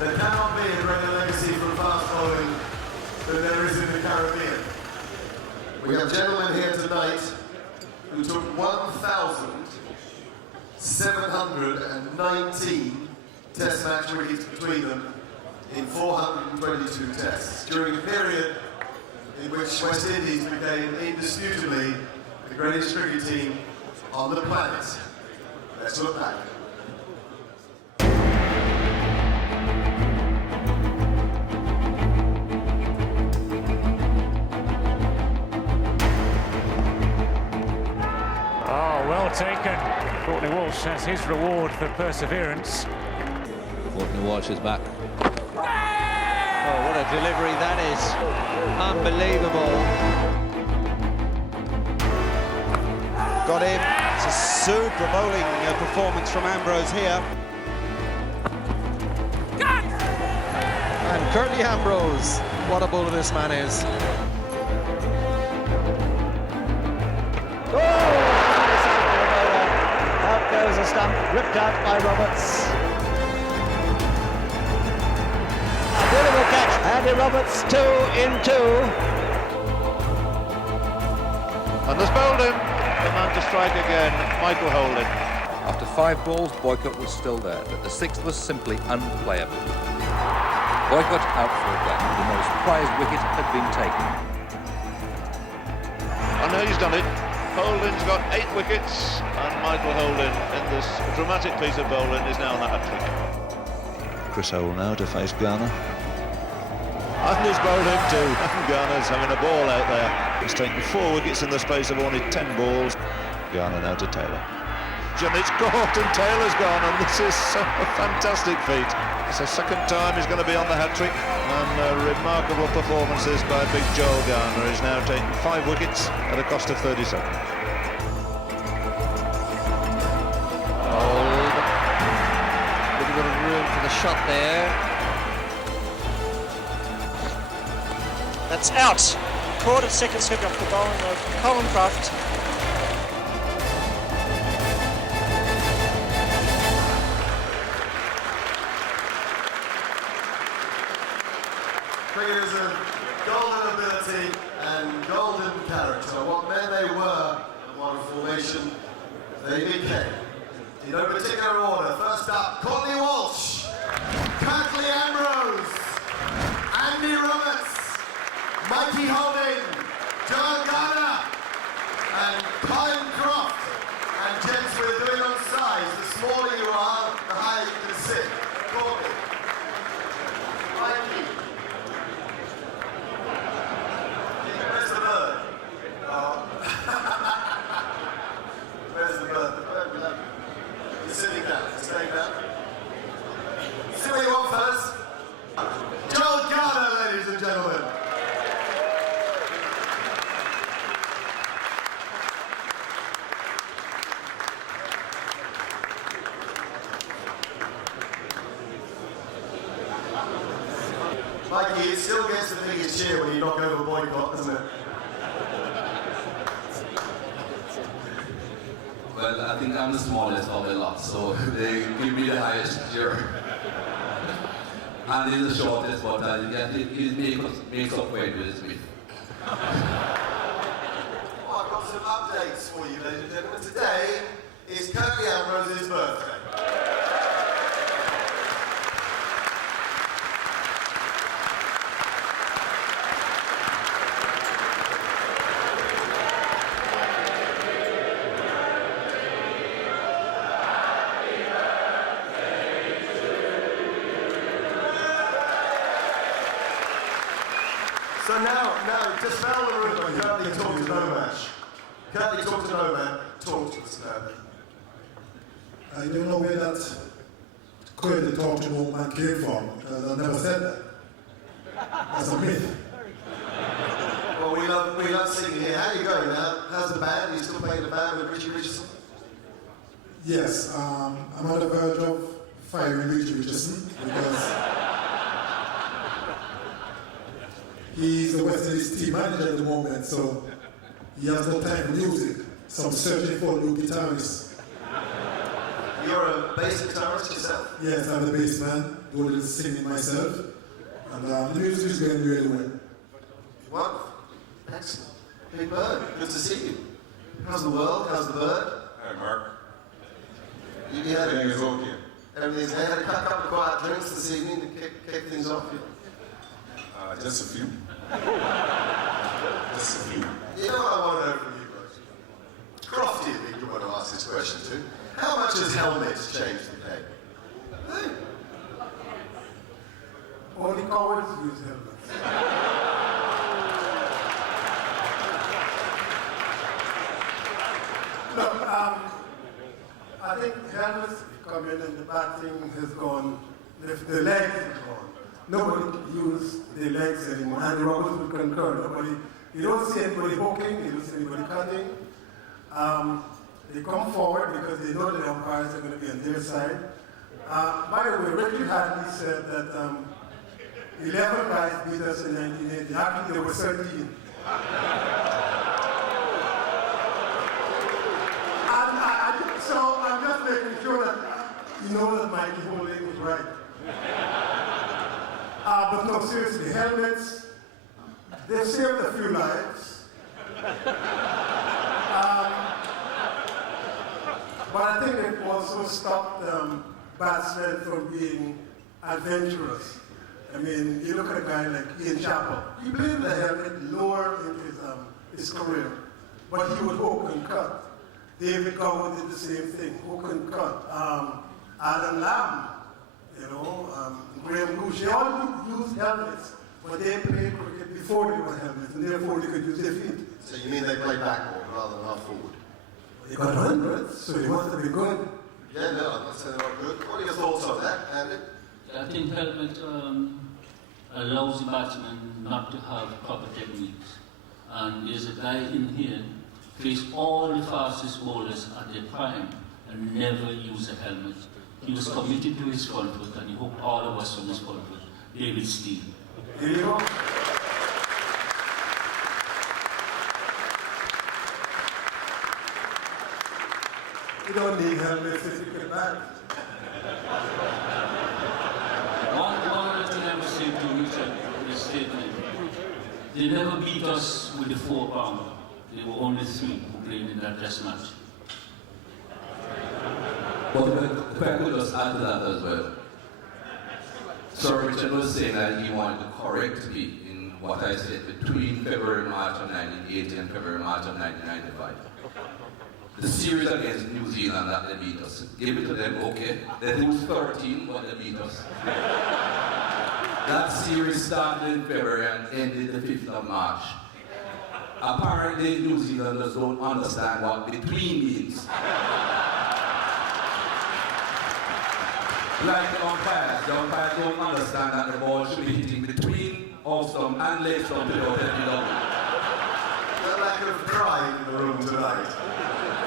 There cannot be a greater legacy from fast bowling than there is in the Caribbean. We have gentlemen here tonight who took 1,719 test match wickets between them in 422 tests, during a period in which West Indies became indisputably the greatest cricket team on the planet. Let's look back. Oh, well taken. Courtney Walsh has his reward for perseverance. Courtney Walsh is back. Oh, what a delivery that is. Unbelievable. Got him. It's a super bowling performance from Ambrose here. And Curtly Ambrose. What a bowler this man is. Out goes a stump, ripped out by Roberts. A beautiful catch, Andy Roberts 2 in 2. And there's bowled him. The man to strike again, Michael Holding. After 5 balls, Boycott was still there, but the 6th was simply unplayable. Boycott out for a gap. The most prized wicket had been taken. I know he's done it. Holding's got 8 wickets, and Michael Holding, in this dramatic piece of bowling, is now on the hat-trick. Chris Hole now to face Garner. And he's bowled him too. Garner's having a ball out there. He's taken 4 wickets in the space of only 10 balls. Garner now to Taylor. And it's caught and Taylor's gone, and this is a fantastic feat. It's the second time he's going to be on the hat-trick, and remarkable performances by big Joel Garner. He's now taken 5 wickets at a cost of 37. Hold. Little bit of room for the shot there. That's out. Caught at second skip off the bowling of Colin Croft. Cricketers of golden ability and golden character. What men they were and what a formation they became. In no particular order, first up, Courtney Walsh, Curtly Ambrose, Andy Roberts, Mikey Holding, Garner, and Colin Croft. And gents, we're doing on size. The smaller you are, the higher you can sit. Courtney, Mikey. Where's the bird? Oh. Where's the bird? You're sitting down. Staying down. See what you want, fellas. Joel Garner, ladies and gentlemen. Mikey, it still gets the biggest cheer when you knock over Boycott, doesn't it? Well, I think I'm the smallest of the lot, so they give me the highest cheer. And he's the shortest, but he makes up for it with me. Well, I've got some updates for you, ladies and gentlemen. Today is Curtly Ambrose's birthday. So now, just found the room and Curtly talked to no match. Curtly talked to no man, talked to us now. I don't know where that Curtly talked to no man came from, because I never said that. That's a myth. Well, we love singing here. How are you going now? How's the band? Are you still playing the band with Richie Richardson? Yes, I'm on the verge of firing Richie Richardson, because he's the West Indies team manager at the moment, so he has no time for music. So I'm searching for a new guitarist. You're a bass guitarist yourself? Yes, I'm a bass man. do a little singing myself. And the music is going really well. Wonderful. Excellent. Hey, Bird, good to see you. How's the world? How's the bird? Hi, Mark. Everything is okay. Everything's okay. Had a couple of quiet drinks this evening to kick things off. Just a few. Just a few. You know what I want to know from you guys? Crofty, I think you want to ask this question too. How much has helmets changed the game? Hey. Only cowards use helmets. Look, I think helmets come in and the batting has gone, the legs have gone. Nobody uses the legs anymore, and the Roberts would concur. You don't see anybody hooking, you don't see anybody cutting. They come forward because they know the umpires are going to be on their side. By the way, Ricky Hadlee said that 11 guys beat us in 1980. Actually, there were 13. So I'm just making sure that you know that Mikey Holding was right. But no, seriously, helmets, they've saved a few lives. But I think it also stopped batsmen from being adventurous. I mean, you look at a guy like Ian Chappell. He played the helmet lower in his career, but he would hook and cut. David Gough did the same thing, hook and cut. Adam Lamb, Graham Gough, they all used helmets, but they played cricket before they were helmets, and therefore they could use their feet. So you mean they played backward rather than half forward? They got hundreds, so they must have been good. Yeah, no, I'd say they were good. What are your thoughts on that, Andy? I think helmet allows the batsman not to have proper techniques. And there's a guy in here faced all the fastest bowlers at their prime and never used a helmet. He was committed to his front foot and he hooked all of us on his front foot. David Steele. Here you go. You don't need helmets if you can bat. One thing I must say to Richard, his statement, they never beat us with the 4-pounder. There were only 3 who played in that test match. But if I could just add to that as well. Sir Richard was saying that he wanted to correct me in what I said between February and March of 1980 and February and March of 1995. The series against New Zealand that they beat us. Give it to them, okay. They lose 13, but they beat us. That series started in February and ended the 5th of March. Apparently, New Zealanders don't understand what between means. Like the umpires don't understand that the ball should be hitting between off stump and leg stump without any double. No lack of pride in the room tonight.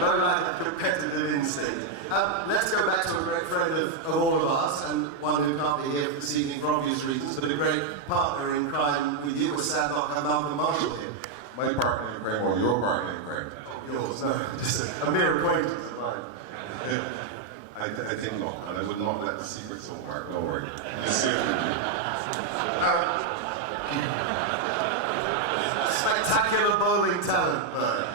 No lack of competitive instinct. Let's go back to a great friend of all of us, and one who can't be here this evening for obvious reasons, but a great partner in crime with you. We're sad not to have Malcolm Marshall here. My partner in crime or your partner in crime? Yours, no, just a mere acquaintance of mine. I think not, and I would not let the secret so Mark, don't worry. It's safe with you. Spectacular bowling talent, Bird.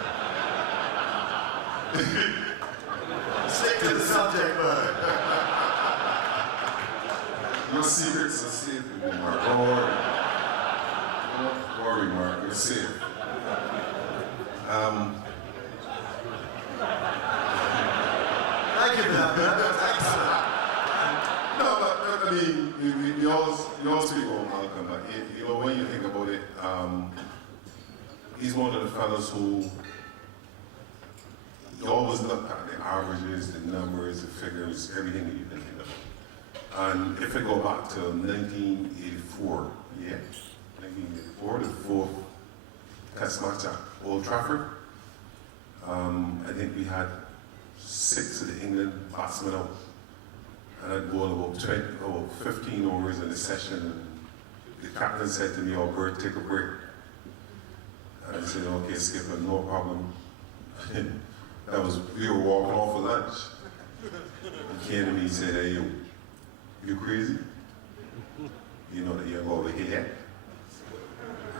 Stick to the subject, Bird. Your secrets are safe with me, Mark. Don't worry. Don't worry, Mark. You're safe. Thank you for that, Bird. That was excellent. No, but I mean, we all speak about Malcolm, but when you think about it, he's one of the fellows who you always look at the averages, the numbers, the figures, everything that you can think of. And if I go back to 1984, yeah, 1984, the 4th Test match at Old Trafford, I think we had 6 of the England batsmen out. And I'd bowl about 15 overs in a session, and the captain said to me, "Oh, Bert, take a break." And I said, "Okay, skipper, no problem." We were walking off for lunch. He came to me and said, "Hey, you crazy?" you know, the young bowler here.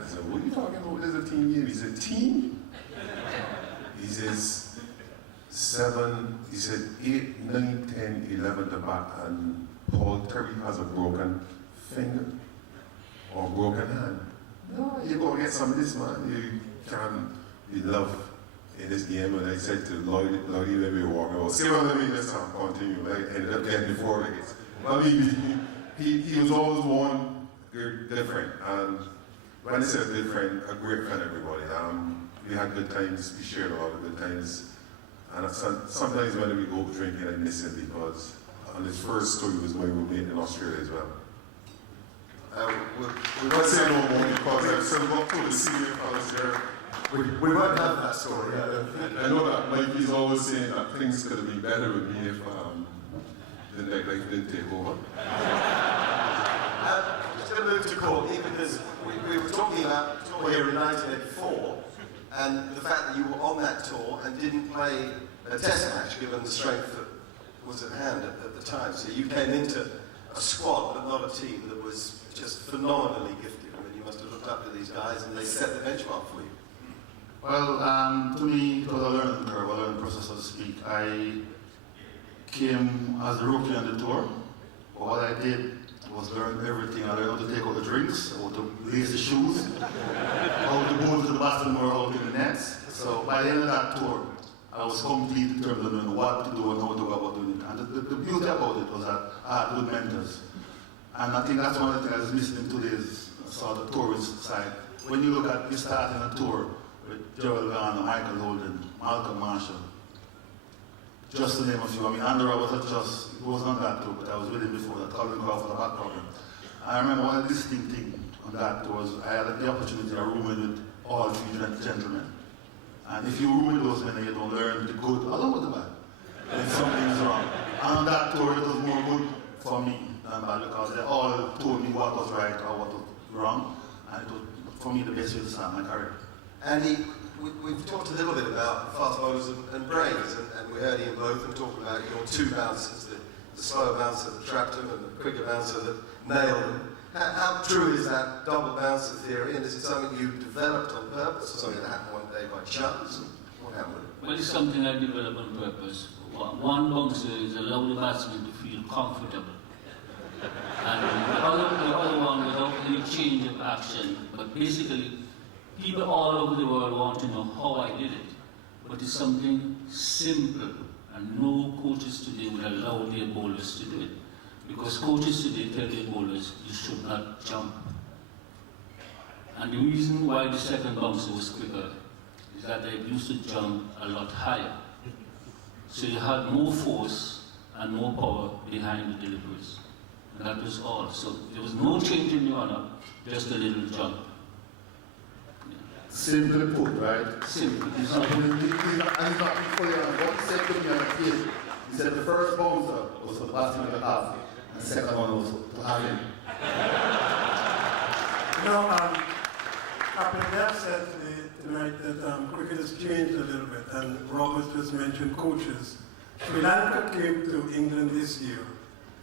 I said, what are you talking about? There's a team here. He said, team? He says, 7, he said 8, 9, 10, 11 the bat, and Paul Terry has a broken finger or broken hand. No, you go get some of this, man. You can be loved in this game. And I said to Lloydie when we were walking out, see what I mean, let's continue. I ended up getting 4 wickets. I mean, he was always one different. And when I say different, a great friend, everybody. We had good times, we shared a lot of good times. And sometimes when we go drinking, I miss him because on his first tour, he was my roommate in Australia as well. We won't say no more because I've still got to the senior fellas there. We won't have that story. I know that Mikey's always saying that things could have been better with me if the neglect didn't take over. Just going to move to Courtney because we were talking about the tour here in 1984 and the fact that you were on that tour and didn't play a test match given the strength that was at hand at the time. So you came into a squad but not a team that was just phenomenally gifted. I mean, you must have looked up to these guys and they set the benchmark for you. Well, to me, it was a learning curve, a learning process, so to speak. I came as a rookie on the tour, but what I did was learn everything. I learned how to take out the drinks, how to lace the shoes, how to go to the bathroom or out in the nets. So by the end of that tour, I was complete in terms of knowing what to do and how to go about doing it. And the beauty about it was that I had good mentors. And I think that's one of the things I was missing in today's sort of tourist side. When you look at you starting a tour with Gerald Garner, Michael Holden, Malcolm Marshall, just to name a few. I mean, Andrew he wasn't on that tour, but I was with him before that. Colin Croft was a back problem. I remember one of the distinct things on that tour was I had the opportunity to room with all 3 gentlemen. And if you room with those men, you don't learn the good along with the bad. If something's wrong. And on that tour, it was more good for me than bad because they all told me what was right or what was wrong. And it was, for me, the best way to start my career. Andy, we've talked a little bit about fast bowlers and brains, and we heard Ian both and talking about your 2 bouncers, the slower bouncer that trapped him and the quicker bouncer that nailed him. How true is that double bouncer theory, and is it something you developed on purpose or something that happened one day by chance? What happened with it? Well, it's something I developed on purpose. One bouncer is allow the batsman to feel comfortable. And the other one without any change of action, but basically people all over the world want to know how I did it, but it's something simple, and no coaches today would allow their bowlers to do it. Because coaches today tell their bowlers, you should not jump. And the reason why the second bouncer was quicker is that they used to jump a lot higher. So you had more force and more power behind the deliveries. And that was all. So there was no change in the honor, just a little jump. Simply put, right? Simple. He's not fully on what he said to me on the field. He said the first bouncer was for the batsman to have, and the second one was to have him. You know, Kapil said tonight that cricket has changed a little bit, and Robert just mentioned coaches. Sri Lanka came to England this year.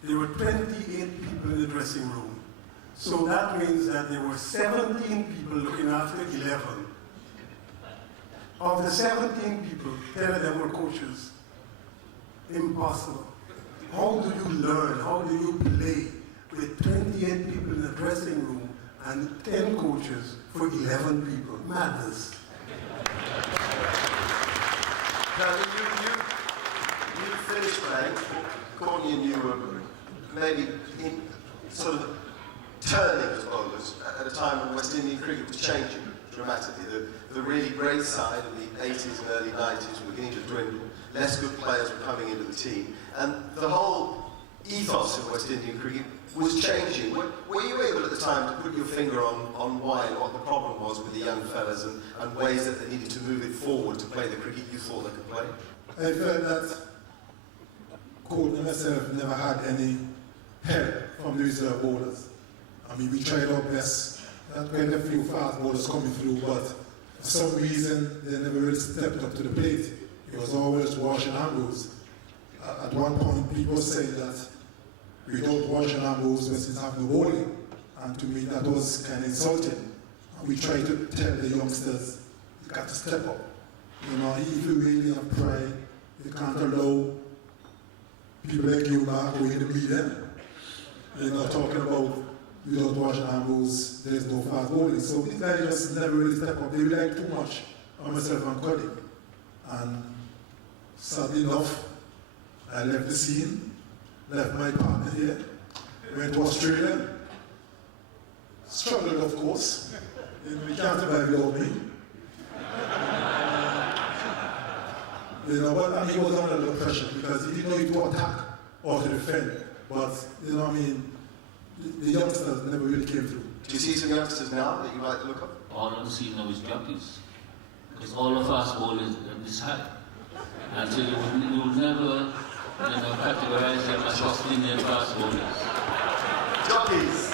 There were 28 people in the dressing room. So that means that there were 17 people looking after 11. Of the 17 people, 10 of them were coaches. Impossible. How do you learn? How do you play with 28 people in the dressing room and 10 coaches for 11 people? Madness. Now, you finished playing, Courtney and you were maybe in sort of turning as bowlers at a time when West Indian cricket was changing dramatically. The really great side in the 80s and early 90s were beginning to dwindle. Less good players were coming into the team. And the whole ethos of West Indian cricket was changing. Were you able at the time to put your finger on why and what the problem was with the young fellas and ways that they needed to move it forward to play the cricket you thought they could play? I felt that Courtney and myself never had any help from the reserve bowlers. I mean, we tried our best. Had quite a few fast bowlers coming through, but for some reason, they never really stepped up to the plate. It was always Walsh and Ambrose. At one point, people said that without Walsh and Ambrose, West Indies have no bowling. And to me, that was kind of insulting. And we try to tell the youngsters, you got to step up. You know, if you really have pride, you can't allow people like you back going to beat them. You know, talking about without washing Ambrose, there's no fast bowling. So these guys just never really step up. They rely too much on myself and Caddick. And sadly enough, I left the scene, left my partner here, went to Australia, struggled of course. You can't survive without me. You know, but he was under the pressure because he didn't know if to attack or to defend. But, you know what I mean, the youngsters never really came through. Do you see some youngsters now that you like to look up? All I'm seeing now is jockeys. Because all of fast bowlers are this high. And so you would never, categorize them as Australian fast bowlers. Jockeys.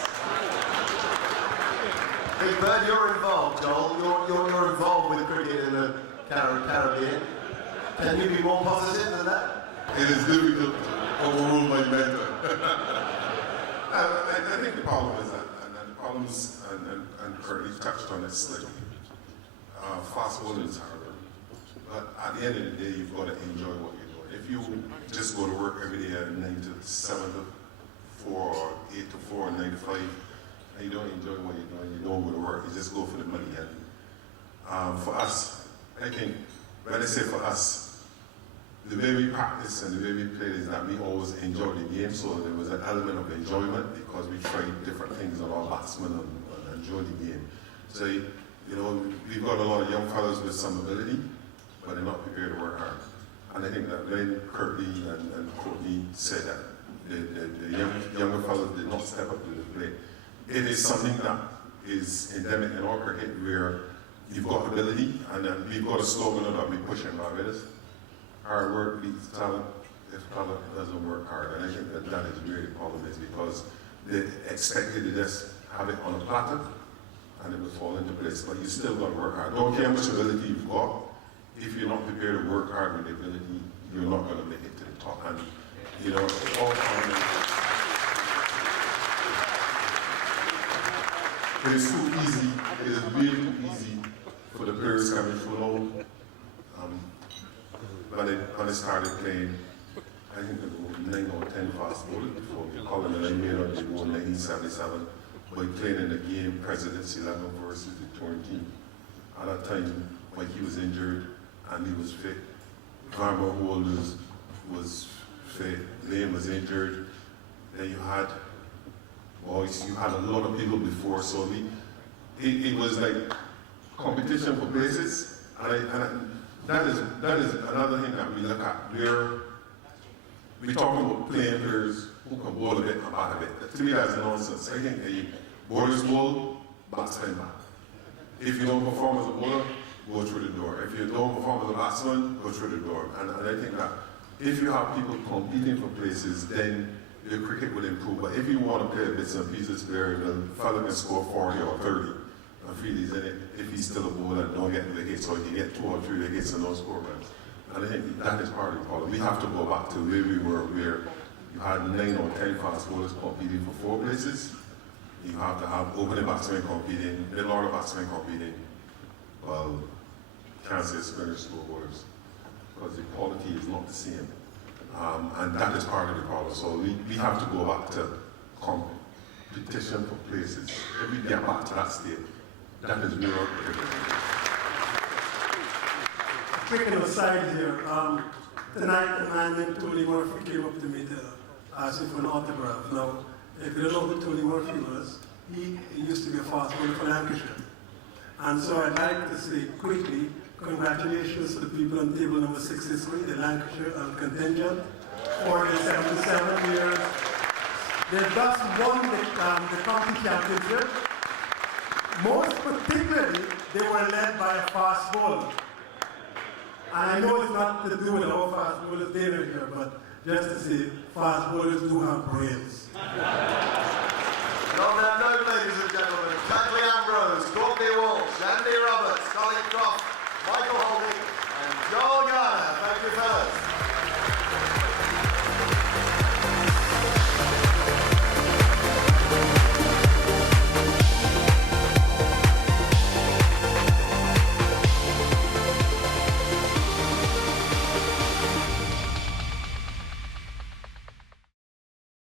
Big Bird, you're involved, Joel. You're involved with cricket in the Caribbean. Can you be more positive than that? It is difficult to overrule my mentor. I think the problem is that, and the problems, and Curtly touched on it slightly. Fast bowling is harder, but at the end of the day, you've got to enjoy what you're doing. If you just go to work every day at 9 to 7 to 4, or 8 to 4, or 9 to 5, and you don't enjoy what you're doing, you don't go to work, you just go for the money. And for us, I think, when I say for us, the way we practice and the way we play is that we always enjoy the game, so there was an element of enjoyment because we tried different things on our batsmen and enjoy the game. So, you know, we've got a lot of young fellows with some ability, but they're not prepared to work hard. And I think that when Curtly and Courtney said that the younger fellows did not step up to the plate, it is something that is endemic in our cricket where you've got ability, and then we've got a slogan that we push in Barbados. Hard work beats talent if talent doesn't work hard. And I think that is really the problem, is because they expected to just have it on a platter and it would fall into place. But you still got to work hard. Don't care how much ability you've got. If you're not prepared to work hard with the ability, you're not going to make it to the top. And, you know, all it is too easy. It is really too easy for the players coming flow. When I started playing, I think there were 9 or 10 fast bowlers before Colin and I made up the war in 1977 by playing in the game President's 11 versus the touring team. At that time, when he was injured and he was fit, Garner was fit, Liam was injured, then you had a lot of people before, so it was like competition for places, and that is another thing that we look at. We talk about playing players who can bowl a bit and bat a bit. To me, that's nonsense. I think the bowlers bowl, batsmen bat. If you don't perform as a bowler, go through the door. If you don't perform as a batsman, go through the door. And I think that if you have people competing for places, then your cricket will improve. But if you want to play bits and pieces where the fellow can score 40 or 30 and feel he's in it, if he's still a bowler and don't get the hits, or he get 2 or 3 hits and no score runs. And I think that is part of the problem. We have to go back to where we were, where you had 9 or 10 fast bowlers competing for 4 places. You have to have opening batsmen competing, middle order batsmen competing. Well, can't say spinners, slow bowlers, because the quality is not the same. And that is part of the problem. So we have to go back to competition for places. If we get back to that state, that is where our cricket. Quick aside here. Tonight, a man named Tony Murphy came up to me to ask me for an autograph. Now, if you don't know who Tony Murphy was, he used to be a fast bowler for Lancashire. And so I'd like to say quickly, congratulations to the people on table number 63, the Lancashire contingent, for the 77 years. They've just won the county championship. Most particularly, they were led by a fast bowler. And I know it's not to do with our fast bowlers dinner here, but just to say, fast bowlers do have brains. On that